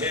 6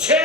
6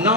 9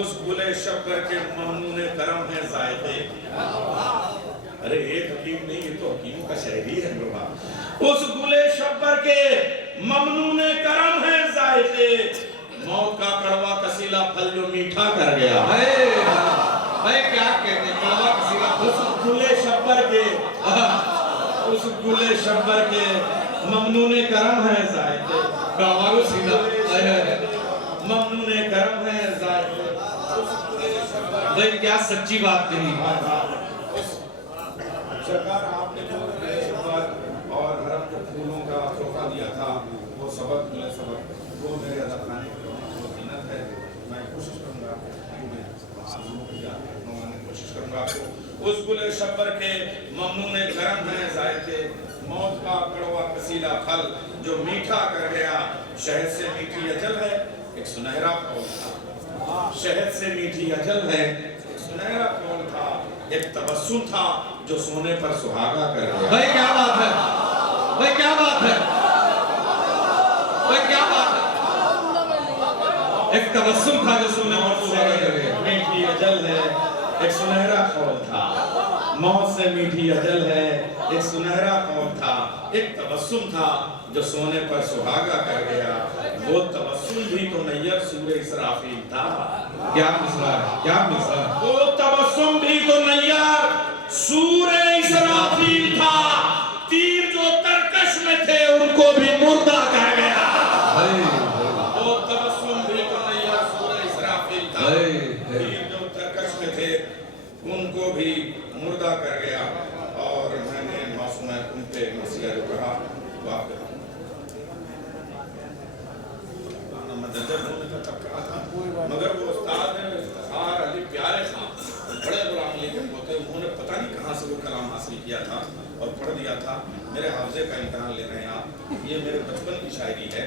اس گلے شبر کے ممنون کرم ہے ذائقے. ارے ایک حکیم نہیں، یہ تو حکیم کا شاعری ہے بابا. اس گلے شبر کے ممنون کرم ہے ذائقے، موت کا کڑوا کسیلا پھل جو میٹھا کر گیا. بھائی کیا کہتے ہیں کڑوا کسیلا پھل؟ اس گلے شبر کے اس گلے شبر کے ممنون کرم ہے ذائقے، کڑوا کسیلا ممنون کرم ہے ذائقے. بھائی کیا سچی بات کہی. سرکار آپ نے جو گلے شبر اور حرم کے پھولوں کا تحفہ دیا تھا، وہ سبق ملے سبق، وہ میرے ادب خانے کی وہ زینت ہے. میں کوشش کروں گا کوشش کروں گا آپ کو اس گلے شبر کے ممنون کرم ہے ذائقے، موت کا کڑوا کسیلا پھل جو میٹھا کر گیا. شہد سے میٹھی اجل ہے ایک سنہرا پھول تھا، شہد سے میٹھی اجل ہے ایک سنہرا پھول تھا، ایک تبسم تھا جو سونے پر سہاگا کر گیا. بھائی کیا بات ہے، بھائی کیا بات ہے، بھائی کیا بات ہے. ایک تبسم تھا جو سونے پر سہاگا کر گیا. میٹھی اجل ہے ایک سنہرا پھول تھا، موت سے میٹھی اجل ہے ایک سنہرا پھول تھا، ایک تبسم تھا جو سونے پر سہاگا کر گیا. وہ تبسم بھی تو نیر سورہ اسرافیل تھا. کیا مصرع ہے، کیا مصرع ہے. وہ تبسم بھی تو نیر سورہ اسرافیل تھا، تیر جو ترکش میں تھے ان کو بھی مردہ کر گیا. وہ تبسم بھی تو نیر سورہ اسرافیل تھا، تیر جو ترکش میں تھے ان کو بھی مردہ کر گیا. اور میں نے معصومہ تم پہ مسئلہ جو کہا واقع مگر وہ استاد افتخار علی پیارے خان بڑے غلام لیکن ہوتے، انہوں نے پتہ نہیں کہاں سے وہ کلام حاصل کیا تھا اور پڑھ دیا تھا. میرے حافظے کا امتحان لے رہے ہیں آپ. یہ میرے بچپن کی شاعری ہے.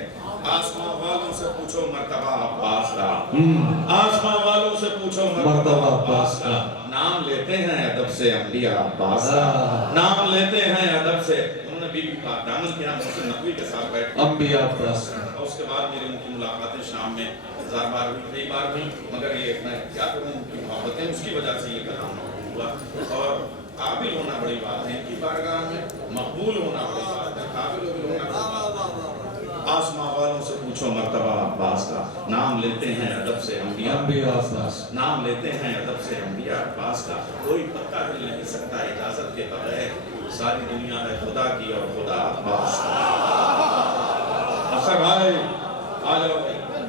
آسماں والوں سے پوچھو مرتبہ عباس کا، آسماں والوں سے پوچھو مرتبہ عباس کا. نام لیتے ہیں ادب سے انبیاء عباس کا، نام لیتے ہیں ادب سے. انہوں نے بی بی پاک دامن کے ہم سے نقوی کے ساتھ بیٹھ انبیاء عباس. اور اس کے بعد میری ان کی ملاقاتیں شام میں ہزار بار ہوئی، کئی بار ہوئی، مگر یہ میں کیا کروں، ان کی محبتیں اس کی وجہ سے یہ کلام ہوا. اور قابل ہونا بڑی بات ہے، ان کی بارگاہ میں مقبول ہونا بڑی بات ہے، قابل ہونا بڑی بات ہے. آسماں والوں سے پوچھو مرتبہ عباس کا، نام لیتے ہیں ادب سے انبیاء عباس، نام لیتے ہیں ادب سے انبیاء عباس کا. کوئی پتہ ہل نہیں سکتا اجازت کے بغیر، ساری دنیا ہے خدا کی اور خدا عباس کا. اثر بھائی آ جاؤ،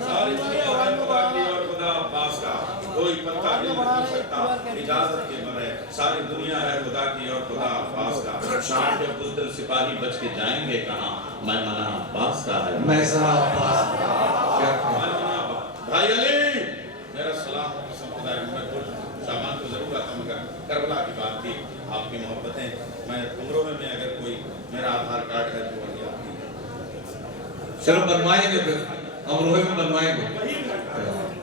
ساری دنیا ہے خدا کی اور خدا عباس کا. کوئی پتہ ہل نہیں سکتا اجازت کے بغیر، ساری دنیا ہے خدا کی اور خدا عباس کا. شام کے بزدل سپاہی بچ کے جائیں گے کہاں، میں منع عباس کا ہے، میں ذرا عباس کا. بھائی علی میرا سلام و قسم خدا ہے. میں شامان کو ضرور آتا مگر کربلا کی بات تھی، آپ کی محبتیں. میں عمروں میں اگر کوئی میرا آدھار کارڈ ہے تو وہی آپ کی. چلو بنوائیں گے پھر، ہم روحے میں بنوائیں گے.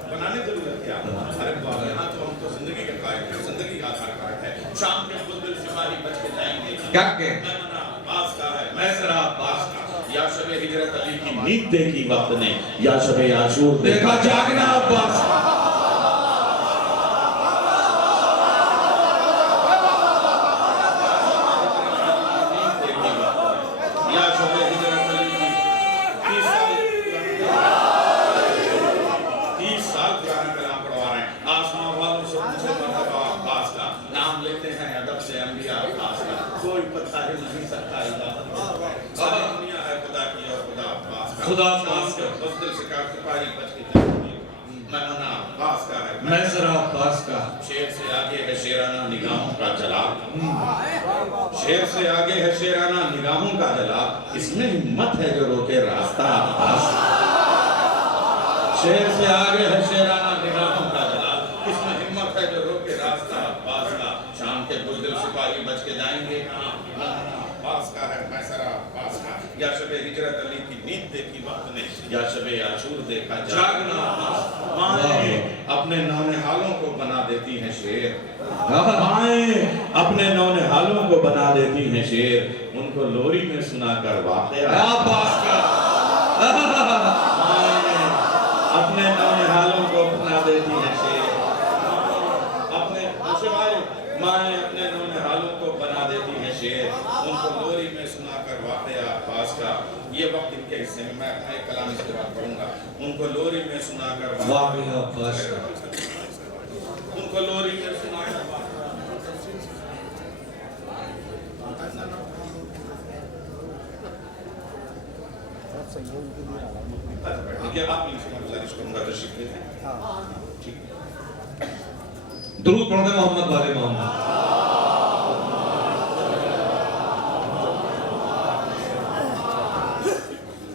بنانے ضرورت کیا. ارے یہاں تو ہم تو زندگی کا قائد ہے، زندگی کا آدھار کارڈ ہے. شام کے بزدل سپاہی بچ کے جائیں گے کیا کہ میں منع عباس کا ہے، میں ذرا عباس کا. یا شب ہجرت علی کی نیند دیکھی وقت نے، یا شب عاشور دیکھا جاگنا عباس. یا شب ہجرت علی کی 30 سال پرانا کلام پڑھوا رہے ہیں. آسماں والوں سے پوچھو مرتبہ عباس کا، نام لیتے ہیں ادب سے انبیاء عباس کا. کوئی پتہ ہل نہیں سکتا اجازت کے بغیر، ساری دنیا ہے خدا کی اور خدا عباس کا. خدا عباس کا. بزدل سپاہی بچ کے جائیں گے، میں منع عباس کا ہے، میں ذرا عباس کا. شیر سے آگے ہے شیرانہ نگاہوں کا جلال، شیر سے آگے ہے شیرانہ نگاہوں کا جلال. اس میں ہمت ہے جو روکے راستہ عباس. شیر سے آگے ہے شیرانہ نگاہوں کا جلال، اس میں ہمت ہے جو روکے راستہ عباس کا. شام کے بزدل سپاہی بچ کے جائیں گے کہاں، عباس کا ہے، میں ذرا عباس کا. یا شب ہجرت علی کی نیند دیکھی وقت نے، یا شب عاشور دیکھا جاگنا عباس. مائیں اپنے نونہالوں کو بنا دیتی ہیں شیر، مائیں اپنے نونہالوں کو بنا دیتی ہیں شیر. ان کو لوری میں سنا کر واقعہ عباس کا. مائیں اپنے نونہالوں کو بنا دیتی ہیں شیر. مائیں اپنے نونہالوں کو بنا دیتی ہیں شیر، ان کو لوری میں سنا کر واقعہ عباس کا. یہ وقت ان کے حصے میں ایک کلام اس کے بعد پڑھوں گا. ان کو لوری میں سنا کر واقعہ عباس کا. ان کو لوری میں سنا کر آپ ان سے گزارش کروں گا تشریف لے لیں. ٹھیک. درود پڑھ دیں محمد والے محمد.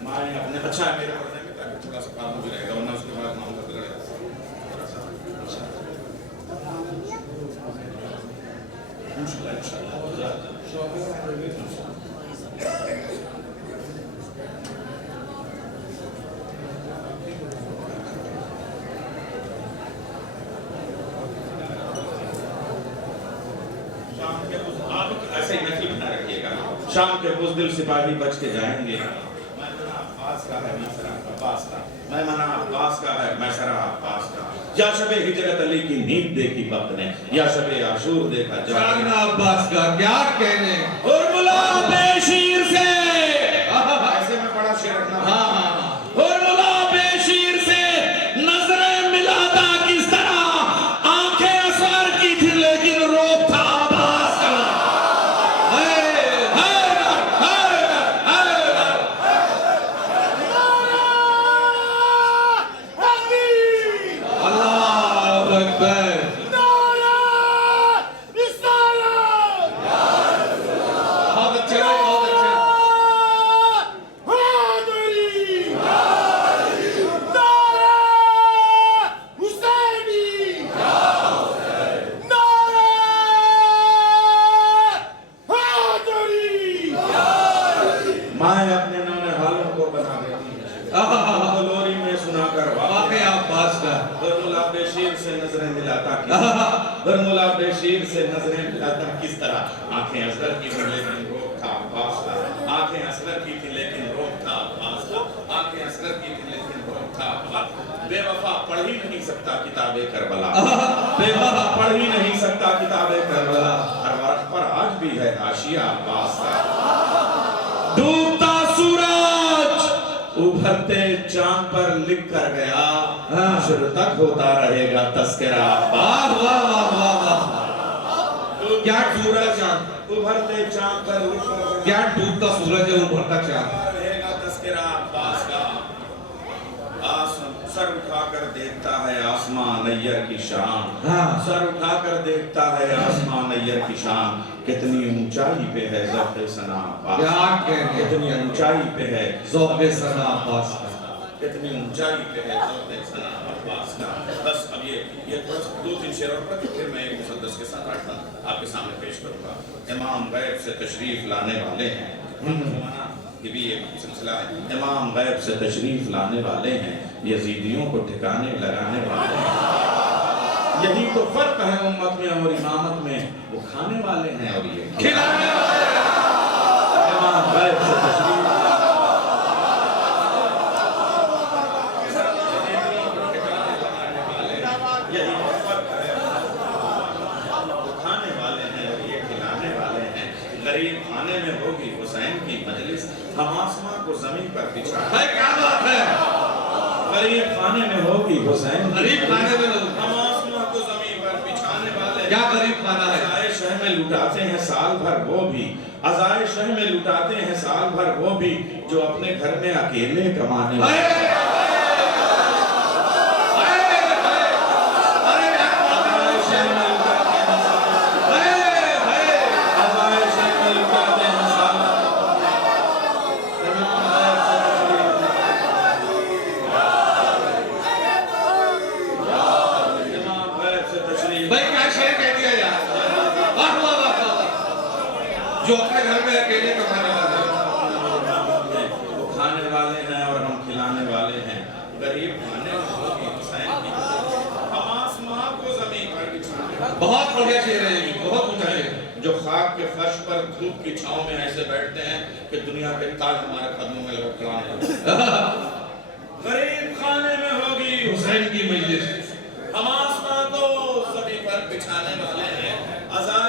مائیں اپنے اچھا ہے میرے پڑھنے میں تاکہ تھوڑا سا کام بھی رہے گا ورنہ اس کے بعد معاملہ بگڑے گا. شام کے بزدل سپاہی بچ کے جائیں گے. میمنہ عباس کا ہے میسرہ عباس کا. میمنہ عباس کا ہے میسرہ عباس کا. یا شب ہجرت علی کی نیند دیکھی وقت نے، یا شب عاشور دیکھا جاگنا عباس کا. کیا کہنے اور ملا بے شیر سے ایسے میں بڑا شیر رکھنا. اور ملا بے شیر سے نظریں ملاتا کس طرح، آنکھیں اثر کی تھی لیکن روپ تھا عباس کا. مائیں اپنے نونہالوں کو بنا دیتی ہیں، لوری میں سنا کر واقعہ عباس کا. برملا بے شیر سے نظریں ملاتا برملا بے شیر سے نظریں ملاتا کس طرح، آنکھیں اصغر کی تھی لیکن روپ تھا عباس کا. آنکھیں اصغر کی تھی لیکن روپ تھا عباس کا. آنکھیں اصغر کی تھی لیکن روپ تھا عباس. بے وفا پڑھ ہی نہیں سکتا کتاب کربلا، بے وفا پڑھ ہی نہیں سکتا کتاب کربلا. ہر ورق پر آج بھی ہے حاشیہ عباس کا. ڈوبتا سورج ابھرتے چاند پر لکھ کر گیا، حشر تک ہوتا رہے گا تذکرہ عباس. واہ واہ واہ واہ. کیا سورج چاند ابھرتے چاند پر لکھ کر گیا، کیا ڈوبتا سورج ہے ابھرتا چاند. رہے گا تذکرہ عباس کا. سر اٹھا کر دیکھتا ہے آسمان نیر کی شان، سر اٹھا کر دیکھتا ہے آسمان نیر کی شان. کتنی اونچائی پہ ہے ذوق ثنا عباس. کیا کہنے کتنی اونچائی پہ ہے ذوق ثنا عباس کا. کتنی اونچائی پہ ہے ذوق ثنا عباس کا. بس اب یہ تھوڑا سا دو تین شعر اور پڑھ کے پھر میں ایک مسدس کے ساتھ آپ کے سامنے پیش کروں گا. امام غیب سے تشریف لانے والے ہیں، یہ بھی ایک سلسلہ ہے. امام غیب سے تشریف لانے والے ہیں، یزیدیوں کو ٹھکانے لگانے والے ہیں. یہی تو فرق ہے امت میں اور امامت میں، وہ کھانے والے ہیں اور یہ کھلانے والے ہیں. امام غیب سے تشریف یہی تو فرق ہے، وہ کھانے والے ہیں اور یہ کھلانے والے ہیں. غریب خانے میں ہوگی حسین کی مجلس، ہم آسماں کو زمین پر بچھا. کیا بات ہے. غریب خانے میں ہوگی حسین، غریب خانے میں ہم آسماں کو زمین پر بچھانے والے. کیا غریب خانہ ہے. عزائے شہ میں لٹاتے ہیں سال بھر وہ بھی، عزائے شہ میں لٹاتے ہیں سال بھر وہ بھی، جو اپنے گھر میں اکیلے کمانے والے. جو اپنے گھر میں اکیلے کمانے والے ہیں، وہ کھانے والے ہیں اور ہم کھلانے والے ہیں. غریب کھانے میں ہوگی حسین کی مجلس، ہم آسماں کو زمین پر بچھانے والے. بہت بڑھیا شعر ہے یہ، بہت اونچا شعر. جو خاک کے فرش پر دھوپ کی چھاؤں میں ایسے بیٹھتے ہیں کہ دنیا کے تاج ہمارے قدموں میں لوٹ کرانے. غریب خانے میں ہوگی حسین کی مجلس، ہم آسماں کو زمین پر بچھانے والے ہیں. عزائے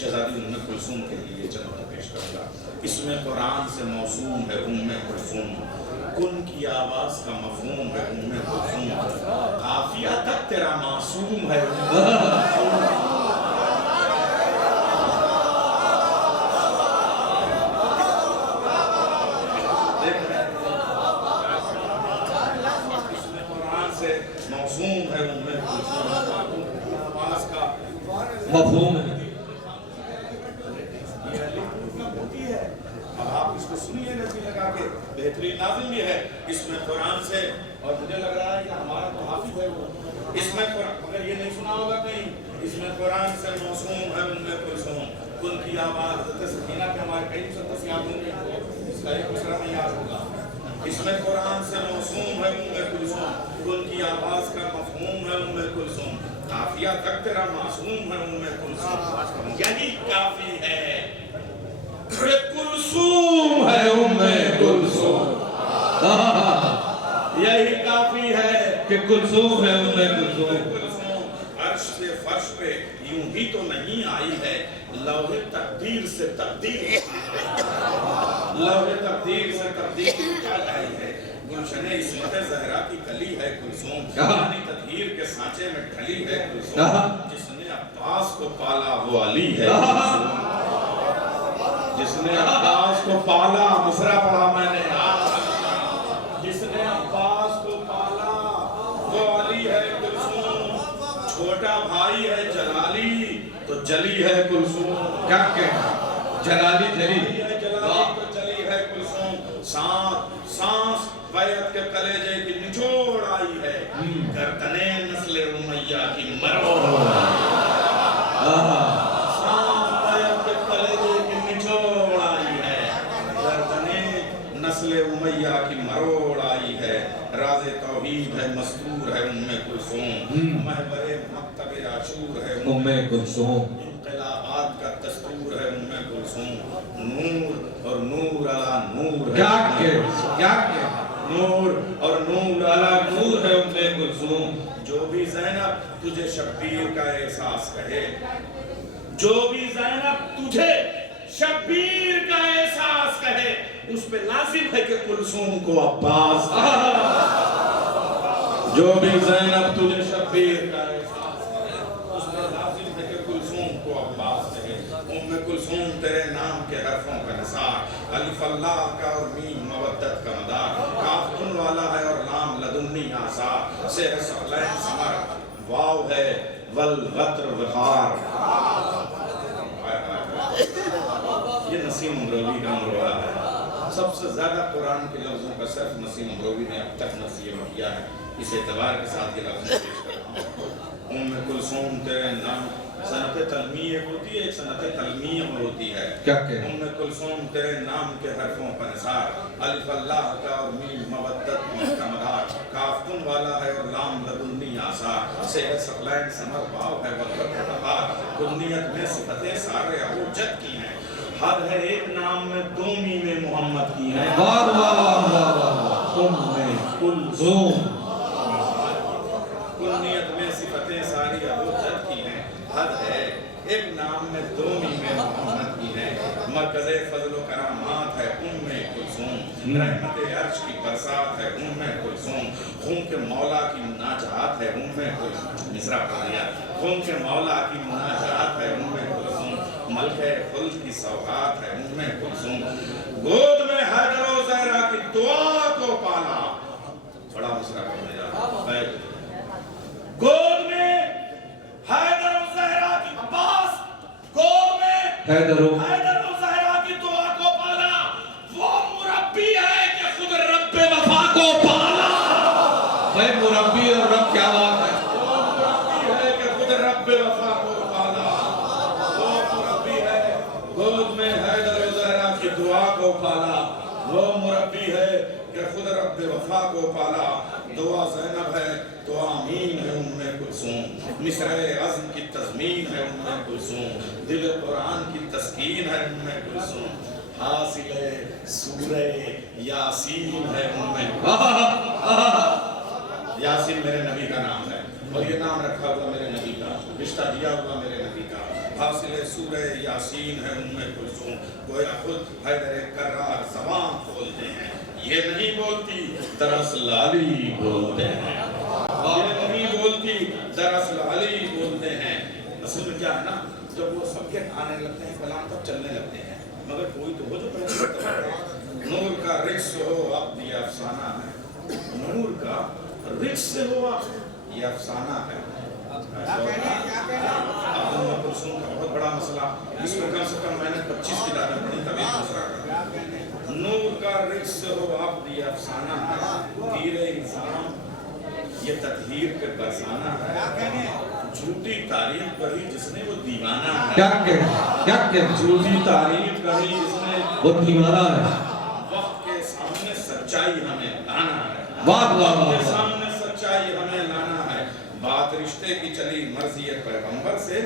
شہزادی ام کلثوم کے لیے چند پیش کروں گا. اس میں قرآن سے موسوم ہے ام کلثوم، کن کی آواز کا مفہوم ہے ام کلثوم، قافیہ تک تیرا معصوم ہے ام کلثوم. موسوم ہے ام کلثوم، آواز کا مفہوم ہے. ہوتی ہے. اب آپ اس کو سنیے نظر لگا کے، بہترین ناظم بھی ہے اس میں قرآن سے، اور مجھے لگ رہا ہے کہ ہمارا تو حافظ ہے وہ. اس میں اگر یہ نہیں سنا ہوگا کہیں، اس میں قرآن سے موسوم ہے ام کلثوم، کن کی آواز. حضرت سکینہ کے ہمارے کئی مسدس یاد ہوں گے، اس کا ایک دوسرا نہیں یاد ہوگا. اس میں قرآن سے موسوم ہے ام کلثوم، کن کی آواز کا مفہوم ہے ام کلثوم، قافیہ تک تیرا معصوم ہے ام کلثوم. یہی کافی ہے کلثوم ہے ام کلثوم، یہی کافی ہے کہ کلثوم ہے ام کلثوم. عرش سے فرش پہ یوں ہی تو نہیں آئی ہے، لوح تقدیر سے تبدیل، لوح تقدیر سے تبدیل نکال آئی ہے. گلشن عصمت زہرا کی کلی ہے کلثوم، یعنی تطہیر کے سانچے میں ڈھلی ہے کلثوم. جس نے عباس کو پالا وہ علی ہے کلثوم، جس نے عباس کو پالا، مصرع پڑھا میں نے، جس نے عباس کو پالا وہ علی ہے کلثوم. چھوٹا بھائی ہے جلالی تو جلی ہے کلثوم. کیا کہ جلالی جلی ہے جلالی تو جلی ہے کلثوم. سانس بیعت کے کلیجے کی نچوڑ آئی ہے، گردنِ نسل امیہ کی مروڑ آئی. سانس بیعت کے کلیجے کی نچوڑ آئی ہے، گردنِ نسل امیہ کی مروڑ آئی ہے. راز توحید ہے مستور ہے ام کلثوم، محور مکتب عاشور ہے ام کلثوم. انقلابات کا دستور ہے ام کلثوم. نور اور نور علی نور ہے، کیا کہ نور اور نور علی نور ہے ام کلثوم. جو بھی زینب تجھے شبیر کا احساس کہے، جو بھی زینب تجھے شبیر کا احساس کہے، اس پہ لازم ہے کہ کلثوم کو عباس کہے. جو بھی زینب تجھے شبیر کا احساس کہے، اس پہ لازم ہے کہ کلثوم کو عباس کہے. ام کلثوم تیرے نام کے حرفوں کا نثار، الف اللہ کا اور میم مودت کا مدار، کاف کن والا ہے اور لام لدنی آثار، سے ہے ثقلین ثمر، واو ہے والغتر وقار. یہ نسیم امروی کا امروہ ہے. سب سے زیادہ قرآن کے لفظوں کا صرف نسیم امروی نے اب تک نسیم کیا ہے. اس اعتبار کے ساتھ یہ لفظ پیش کر رہا ہوں. ام کلثوم تیرے نام، صنعت تلمیہ ہوتی ہے، ایک صنعت تلمیہ ہوتی ہے. کیا کہ ام کلثوم تیرے نام کے حرفوں کا نثار، الف اللہ کا اور میم مودت کا مدار، کاف کن والا ہے اور لام لدنی آثار، سے ہے ثقلین ثمر، واو ہے والغتر وقار. کنیت میں صفتیں سارے اوجت کی ہیں، حد ہے ایک نام میں دو میم محمد کی ہیں. واہ واہ واہ واہ. ام کلثوم. کنیت میں صفتیں ساری اوجت کی ہیں، حد ہے ایک نام میں دو میم محمد کی ہیں. مرکز فضل و کرامات ہے ام کلثوم، رحمت عرش کی برسات ہے ام کلثوم. خون کے مولا کی مناجات ہے ام کلثوم. مصرع پڑھ دیا. خون کے مولا کی مناجات ہے ام کلثوم، ملکہ خلد کی سوغات ہے ام کلثوم. گود میں حیدر و زہرا کی دعا کو پالا، بڑا مصرع پڑھ دیا. گود میں حیدر و زہرا کی عباس، گود میں حیدر و زہرا کی دعا کو پالا. وہ مربی ہے کہ خود رب وفا کو پالا. بھائی مربی اور رب کیا بات ہے. وہ مربی ہے کہ خود رب وفا کو پالا. وہ مربی ہے گود میں حیدر و زہرا کی دعا کو پالا. وہ مربی ہے کہ خود رب وفا کو پالا. دعا زینب ہے تو آمین ہے ام کلثوم. مصرع عزم کی تضمین ہے ام کلثوم. دل قرآن کی تسکین ہے ام کلثوم. حاصل سورہ یاسین ہے ام کلثوم. یاسین میرے نبی کا نام ہے، اور یہ نام رکھا ہوا میرے نبی کا، رشتہ دیا ہوا میرے نبی کا. حاصل سورہ یاسین ہے ام کلثوم، گویا خود حیدر کرار زبان کھولتے ہیں، یہ نہیں بولتی دراصل علی بولتے ہیں، یہ نہیں بولتی دراصل علی بولتے ہیں۔ اصل میں کیا ہے نا، جب وہ سب کے آنے لگتے ہیں کلام تب چلنے لگتے ہیں، مگر کوئی تو ہو جو پہلے نور کا رقص ہو اب یہ افسانہ ہے، نور کا رقص ہو اب یہ افسانہ ہے۔ اب ام کلثوم کا بہت بڑا مسئلہ، اس میں کم سے کم میں نے 25 کتابیں پڑھی تب ایک مسئلہ، نور کا رقص ہو اب یہ افسانہ ہے، تیر انسان یہ تطہیر کے برسانہ ہے، جھوٹی تعریف کری جس نے وہ دیوانہ ہے، کیا جھوٹی تعریف کری جس نے وہ دیوانہ ہے۔ وقت کے سامنے سچائی ہمیں لانا ہے، واہ واہ وقت کے واہ، سامنے سچائی ہمیں لانا ہے۔ بات رشتے کی چلی مرضی پیغمبر سے،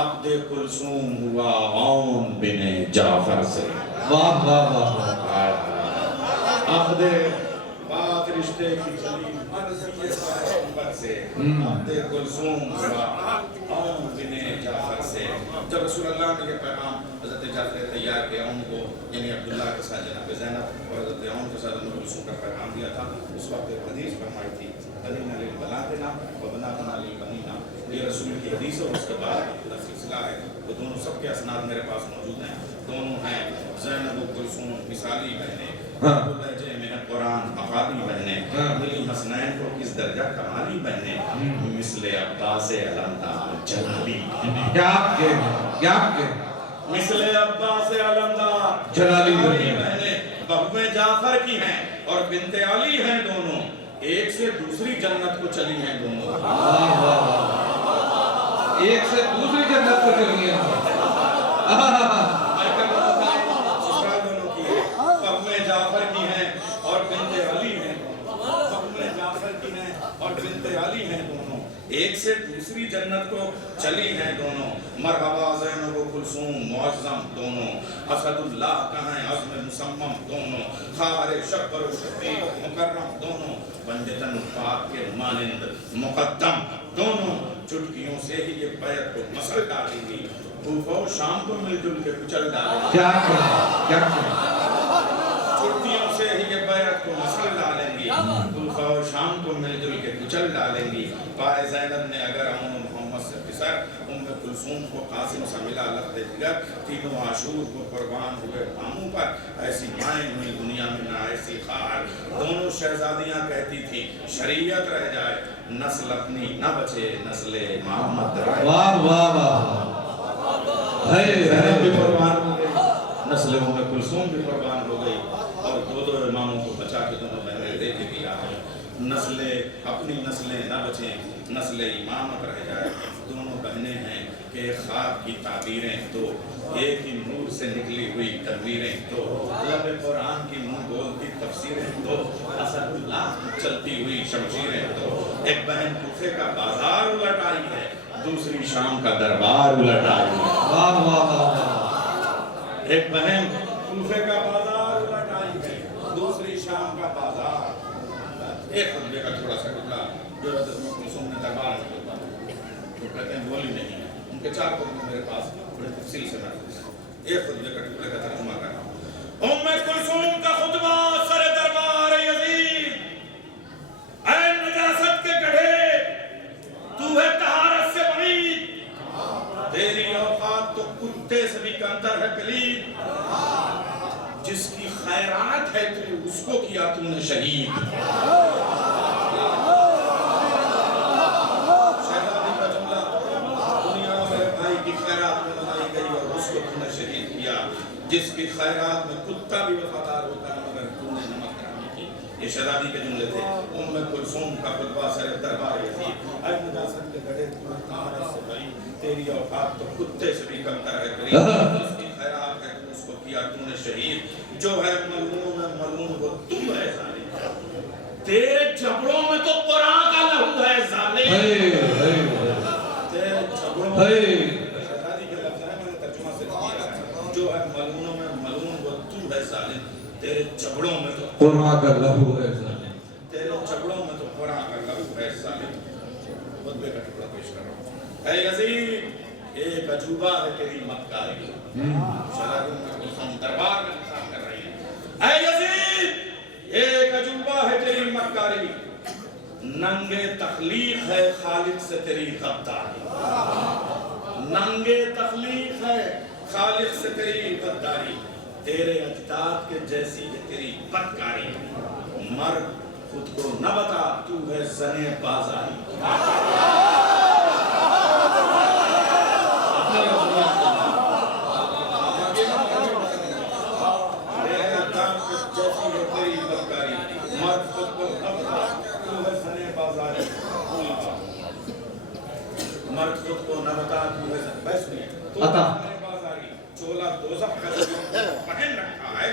عبد کلثوم ہوا عون بن جعفر سے، واہ واہ واہ، عبد بات رشتے کی چلی مرضی پیغمبر سے، عبد کلثوم ہوا عون بن جعفر سے۔ جب رسول اللہ نے یہ پیغام حضرت جعفر تیار کیا ان کو، یعنی عبداللہ کے ساتھ جناب زینب اور حضرت عون کے ساتھ ام کلثوم کا پیغام دیا تھا، اس وقت ایک حدیث فرمائی تھی، بنینا للبناتنا و بناتنا للبنینا، یہ رسول کی حدیث ہے۔ اس کے بعد سلسلہ ہے، وہ دونوں سب کے اسناد میرے پاس موجود ہیں، دونوں ہیں زینب و کلثوم مثالی بہنیں، لہجے میں قرآن افادی بہنیں، ملی حسنین کو کس درجہ کمالی بہنیں، مثل عباس علمدار جلالی بہنیں، مثل عباس علمدار جلالی بہنیں، بہویں جعفر کی ہیں اور بنت علی ہیں دونوں، ایک سے دوسری جنت کو چلی ہیں دونوں، ایک سے دوسری جنت کو چلی ہیں، دونوں کی ہیں، بہویں جعفر کی ہیں اور بنت علی ہیں، بہویں جعفر کی ہیں اور بنت علی ہیں دونوں، ایک سے دوسری جنت کو چلی ہیں دونوں، مرحبا زینب و کلثوم معظم دونوں، اسد اللہ کا ہیں عزم مسمم دونوں، خار شکر و شفیع مکرم دونوں، بنجتن پاک کے مانند مقدم دونوں، چٹکیوں سے ہی یہ بیعت کو مسل ڈالیں گی، کوفہ و شام کو مل جل کے کچل ڈالیں گی، چٹکیوں سے ہی یہ بیعت کو مسل ڈالیں گی، کوفہ و شام کو مل جل کے کچل ڈالیں گی۔ پائے زینب نے اگر امن محمد سے پسر، ام کلثوم کو قاسم سے ملا لخت جگر، تینوں عاشور کو قربان ہوئے باموں پر، ایسی مائیں ہوئی دنیا میں نہ ایسی خار، دونوں شہزادیاں کہتی تھی شریعت رہ جائے، نسل اپنی نہ بچے نسل محمد رہ، واہ واہ واہ، زینب بھی قربان ہو گئی، نسل ام کلثوم بھی قربان ہو گئی، اور دو اماموں کو بچا کے دونوں بہنیں دے کے بھی آئیں، نسلیں اپنی نسلیں نہ بچیں نسل امامت رہ جائے، دونوں بہنیں ہیں کہ خواب کی تعبیریں تو، ایک ہی نور سے نکلی ہوئی تنویریں تو، لب قرآن کی منہ بولتی تفسیریں تو، اسد اللہ کی چلتی ہوئی شمشیریں تو، ایک بہن کوفے کا بازار الٹ آئی ہے، دوسری شام کا دربار الٹ آئی ہے، واہ واہ واہ، ایک بہن کوفے کا بازار الٹ آئی ہے، دوسری شام کا بازار۔ ایک خطبے کا تھوڑا سا ٹکڑا جو حضرت ام کلثوم نے دربار میں ہوتا ہے، وہ کہتے ہیں بولی نہیں ہے، ان کے 4 خطبے میرے پاس بڑے تفصیل سے محفوظ ہیں، ایک خطبے کا ٹکڑے کا ترجمہ کر رہا ہوں۔ ام کلثوم کا خطبہ سر دربار یزید، اے نجاست کے گڑھے، تو ہے طہارت سے بعید، تیری اوقات تو کتے سے بھی کمتر ہے پلید، جس کی خیرات ہے تو اس کو کیا تم نے شہید، شہزادی کا جملہ، دنیا میں بھائی کی خیرات میں بنائی گئی اور اس کو تم نے شہید کیا، جس کی خیرات میں کتا بھی وفادار ہوتا ہے مگر تم نے نمک رانی کی۔ یہ شہزادی کے جملے تھے۔ ام کلثوم کا خطبہ سر دربار یزید، اے نجاست کے گڑھے تو طہارت سے بعید، تیری اوقات تو کتے سے بھی کمتر ہے پلید، جس کی خیرات ہے تو اس کو کیا تم نے شہید، جو ہے ملعون ملعون وہ تم ہے ظالم، تیرے جبڑوں میں تو قرآن کا لہو ہے ظالم، تیرے جبڑوں میں، شہزادی کے لفظ ہے میں نے ترجمہ سے کیا ہے، جو ہے ملعون میں ملعون وہ تم ہے ظالم، تیرے جبڑوں میں تو قرآن کا لہو ہے ظالم، تیرے جبڑوں میں تو قرآن کا لہو ہے ظالم۔ خطبے کا ٹکڑا پیش کر رہا ہوں۔ اے یزید ایک عجوبہ ہے تیری مکاری. دربار میں خطاب کر رہی ہے. اے یزید ایک عجوبہ ہے تیری مکاری, ننگے تخلیق ہے خالق سے تیری غداری. ننگے تخلیق ہے خالق سے تیری غداری, تیرے اجداد کے جیسی ہے تیری بدکاری. مرد خود کو نہ بتا تو ہے زنے بازاری. تیرے اجداد کے جیسی ہے تیری بدکاری, مرد خود کو نہ بتا تو ہے زنے بازاری. مرد خود کو نہ بتا تو ہے زنے بازاری. چولا دوزخ کا جو پہن رکھا ہے,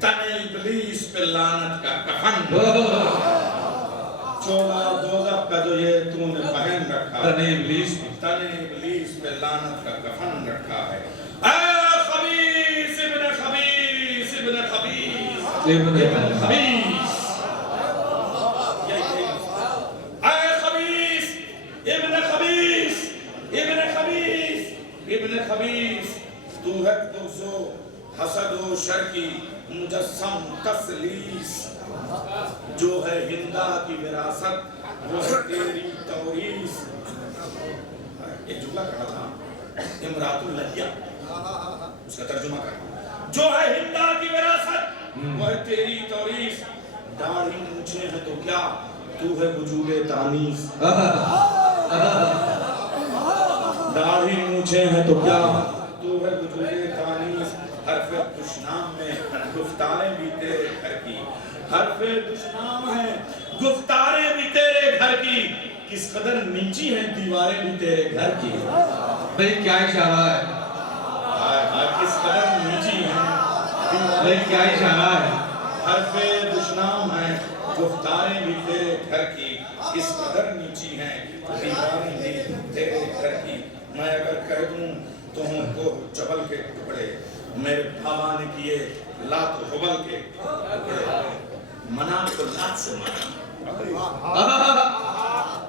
تن ابلیس پہ لعنت کا کفن. چولا دوزخ کا جو یہ تو نے پہن رکھا ہے, تن ابلیس پہ لعنت کا کفن رکھا ہے. اے خبیث ابن خبیث ابن خبیث ابن خبیث, اے خبیث ابن خبیث ابن خبیث ابن خبیث, تو ہے بغض و حسد و شر کی مجسم تسلیس. جو ہے ہندا کی وراثت وہ ہے تیری توریث. ایک جملہ کہا تھا امرات اللہیہ, اس کا ترجمہ کرنا. جو ہے ہندا کی وراثت وہ ہے تیری توریث. داڑھی مونچھیں ہیں تو کیا تو ہے وجود تانیث. داڑھی مونچھیں ہیں تو کیا تو ہے وجود تانیث. حرف دشنام میں گفتاریں بھی تیرے گھر کی, حرف دشنام ہے گفتاریں بھی تیرے گھر کی. کس قدر نیچی ہیں دیواریں بھی تیرے گھر کی. بھئی کیا اشارہ ہے, کس قدر نیچی ہیں بھئی کیا اشارہ ہے. حرف دشنام ہے گفتاریں بھی تیرے گھر کی, کس قدر نیچی ہیں دیواریں بھی تیرے گھر کی. میں اگر کہہ دوں تو ہوں کو جبل کے ٹکڑے, میرے بھاوا نے کیے لات و حبل کے ٹکڑے. منا کو لات سے منا,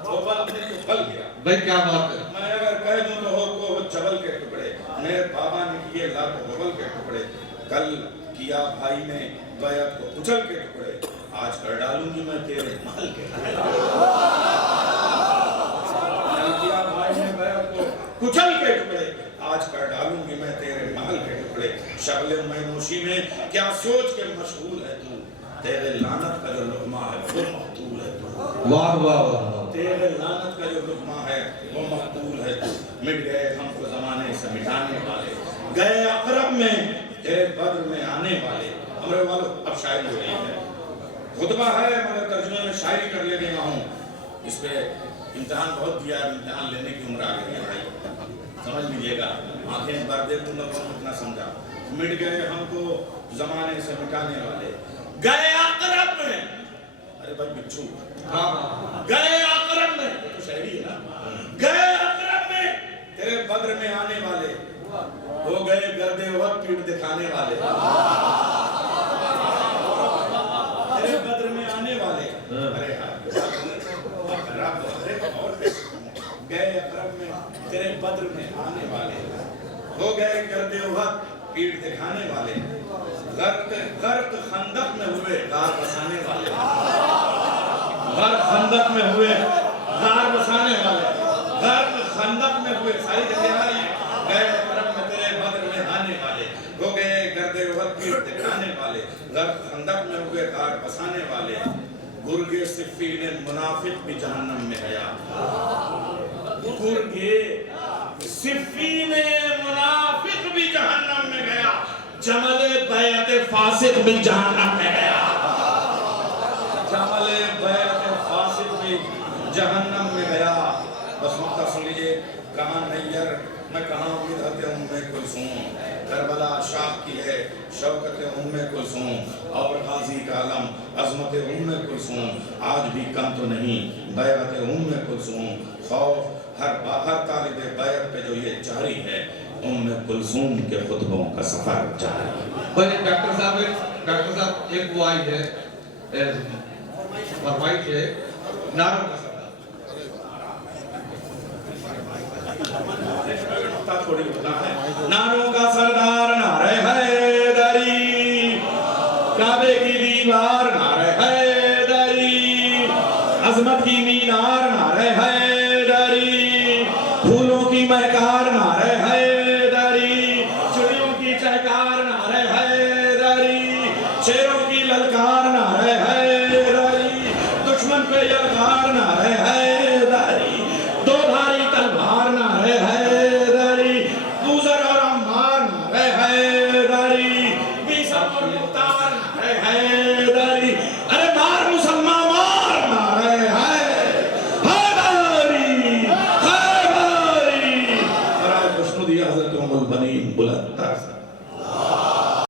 حبل اپنے کو پھل گیا. بھئی کیا بات ہے. میں اگر کہہ دوں تو ہو کو جبل کے ٹکڑے, میرے بھاوا نے کیے لات و حبل کے ٹکڑے. کل کیا بھائی نے بیعت کو کچل کے ٹکڑے, آج کر ڈالوں گی میں تیرے محل کے ٹکڑے. کل کیا بھائی نے بیعت کو کچل کے ٹکڑے, آج کر ڈالوں گی میں تیرے محل کے ٹکڑے. شغل مینوشی میں کیا سوچ کے مشغول ہے تو, تیرے لعنت کا جو لقمہ ہے وہ مقتول ہے تو. واہ واہ واہ. تیرے لعنت کا جو لقمہ ہے وہ مقتول ہے تو. مٹ گئے ہم کو زمانے سے مٹانے والے, گئے اقرب میں تیرے بدر میں آنے والے. ہمارے والو اب شاعری ہو رہی ہے, خطبہ ہے مگر ترجمے میں شاعری کر لے گیا ہوں. اس پہ امتحان بہت دیا ہے, امتحان لینے کی عمر آ گئی ہے بھائی, سمجھ لیجیے گا. آنکھیں بار دیر تم لوگوں نے اتنا سمجھا. مٹ گئے ہم کو زمانے سے مٹانے والے, گئے اقرب میں. ارے بھائی بچھو, گئے اقرب میں, تو شاعری ہے نا. گئے اقرب میں تیرے بدر میں آنے والے, ہو گئے گردے وقت پیٹ دکھانے والے. تیرے بدر میں آنے والے, ارے گئے اقرب میں تیرے بدر میں آنے والے, ہو گئے گردے وقت پیٹ دکھانے والے. غرق خندق میں ہوئے غار بسانے والے, غرق خندق میں ہوئے غار بسانے والے, غرق خندق میں ہوئے. ساری جگہ آئی ہیں. گئے اقرب میں تیرے بدر میں آنے والے, ہو گئے گردے وقت پیٹ دکھانے والے, غرق خندق میں ہوئے غار بسانے والے. گرگے صفین منافق بھی جہنم میں گیا, گرگے صفین منافق بھی جہنم میں گیا, جمل بیعت فاسق بھی جہنم میں گیا. جمل بیعت فاسق بھی جہنم میں گیا. بس مختصر لیجئے, کہاں نیر میں کہاں بدعت ام کلثوم, کربلا شاہ کی ہے شوکت ام کلثوم, اور غازی کا علم عظمت ام کلثوم. آج بھی کم تو نہیں بیعت ام کلثوم, خوف ہر طالب بیعت پہ جو یہ جاری ہے, ام کلثوم کے خطبوں کا سفر جاری ہے. بھئی ڈاکٹر صاحب ایک وہ آئی ہے فرمائش ہے نعروں کا سفر. وقفہ تھوڑی رکنا ہے. ناروں کا سردار نعرہ حیدری، کعبے کی دیوار نعرہ حیدری، عظمت کی مینار نعرہ حیدری، پھولوں کی مہکار نعرہ حیدری، چڑیوں کی چہکار نعرہ حیدری، شیروں کی للکار نعرہ حیدری، دشمن پہ یلغار نعرہ حیدری، دو دھاری تلوار نعرہ حیدری، دوزر اور عمار نعرہ حیدری، بیسر اور مختار نعرہ حیدری، ارے مار مسلمان مار نعرہ حیدری، حیدری. برائے خوشنودی حضرت ام البنین بلند تر